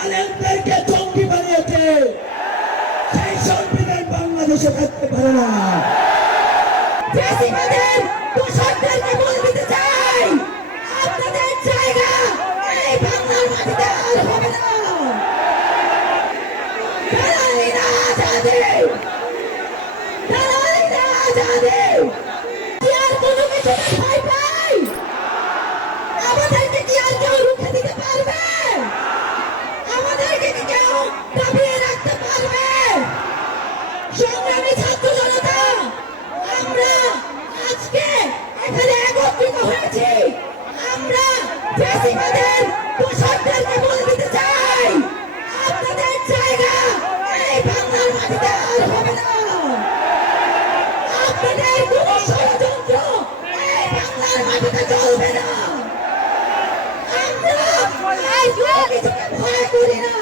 আলেমদেরকে জঙ্গি বানিয়েছে। সেই সংবিধান বাংলাদেশে থাকতে পারে না। ফ্যাসিবাদের সংগ্রামী ছাত্র জনতা, আমরা আজকে এখানে একত্রিত হয়েছি। আমরা ফ্যাসিবাদের দোষরদেরকে বলে দিতে চাই। আপনাদের জায়গা এই বাংলার মাটিতে আর হবে না। আপনাদের কোন ষড়যন্ত্র এই বাংলার মাটিতে চলবে না। আমরা এই কোনো কিছুকে ভয় করি না।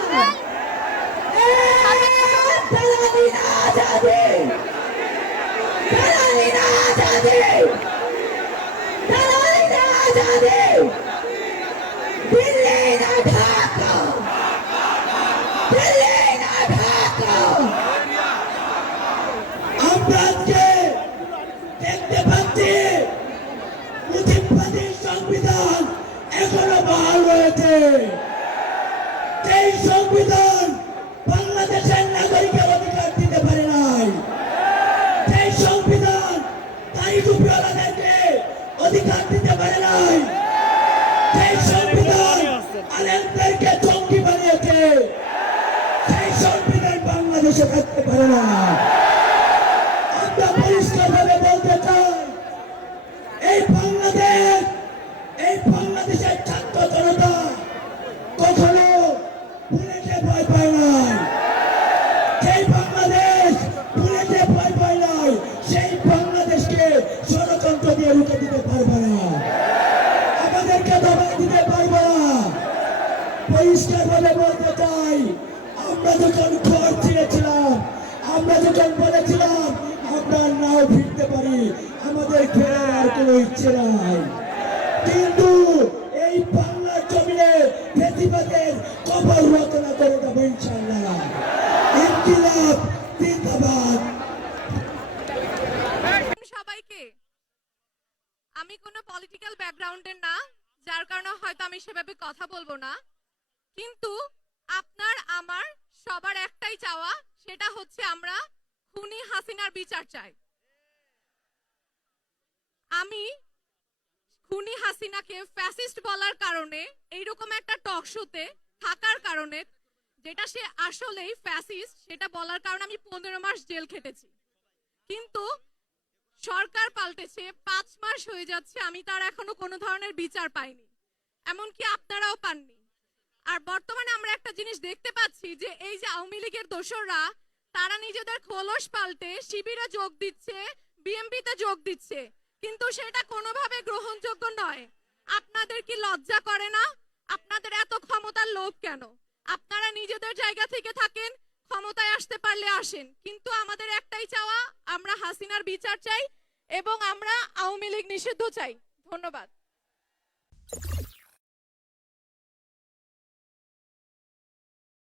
সংবিধান এখনও বহাল রয়েছে সেই সংবিধান বাংলাদেশের নাগরিকের অধিকার দিতে পারে নাই সেই সংবিধান তাই টুপিওয়ালাদেরকে অধিকার দিতে পারে নাই। সেই সংবিধান আলেমদেরকে জঙ্গি বানিয়েছে। সেই সংবিধান বাংলাদেশে থাকতে পারে না। আমরা পরিষ্কারভাবে বলতে চাই, এই বাংলাদেশ, এই বাংলাদেশের ছাত্র জনতা কখনো বুলেটে ভয় পায় নাই সেই বাংলাদেশ বুলেটে ভয় পায় নাই সেই বাংলাদেশকে ষড়যন্ত্র দিয়ে রুখে দিতে পারবে না আমাদেরকে দবাই দিতে পারবে না পরিষ্কারভাবে বলতে চাই, আমরা যখন ঘর ছিঁড়েছিলাম, আমরা যখন বলেছিলাম, আমরা নাও ফিরতে পারি, আমাদের ফেরার কোনো ইচ্ছে নাই। কিন্তু এই বাংলার জমিনে ফেসিবাদের কবর রচনা করে দেবো ইনশাল্লাহ ইনকিলাব, জিন্দাবাদ। সবাইকে, আমি কোনো পলিটিক্যাল ব্যাকগ্রাউন্ডের না, যার কারণে হয়তো আমি সেভাবে কথা বলব না। কিন্তু আপনার, আমার, সবার একটাই চাওয়া, সেটা হচ্ছে আমরা খুনি হাসিনার বিচার চাই। আমি খুনি হাসিনাকে ফ্যাসিস্ট বলার কারণে, এইরকম একটা টক শোতে থাকার কারণে, যেটা সে আসলেই ফ্যাসিস্ট সেটা বলার কারণে আমি পনেরো মাস জেল খেটেছি। কিন্তু সরকার পাল্টেছে, পাঁচ মাস হয়ে যাচ্ছে, আমি তার এখনও কোনো ধরনের বিচার পাইনি। এমনকি আপনারাও পাননি। আর বর্তমানে আমরা একটা জিনিস দেখতে পাচ্ছি যে এই যে আওয়ামী লীগের দোসররা, তারা নিজেদের খোলস পাল্টে শিবিরে যোগ দিচ্ছে, বিএমপিতে যোগ দিচ্ছে। কিন্তু সেটা কোনোভাবে গ্রহণযোগ্য নয়। আপনাদের কি লজ্জা করে না? আপনাদের এত ক্ষমতার লোভ কেন? আপনারা নিজেদের জায়গা থেকে থাকেন, ক্ষমতায় আসতে পারলে আসেন। কিন্তু আমাদের একটাই চাওয়া, আমরা হাসিনার বিচার চাই এবং আমরা আওয়ামী লীগ নিষিদ্ধ চাই। ধন্যবাদ।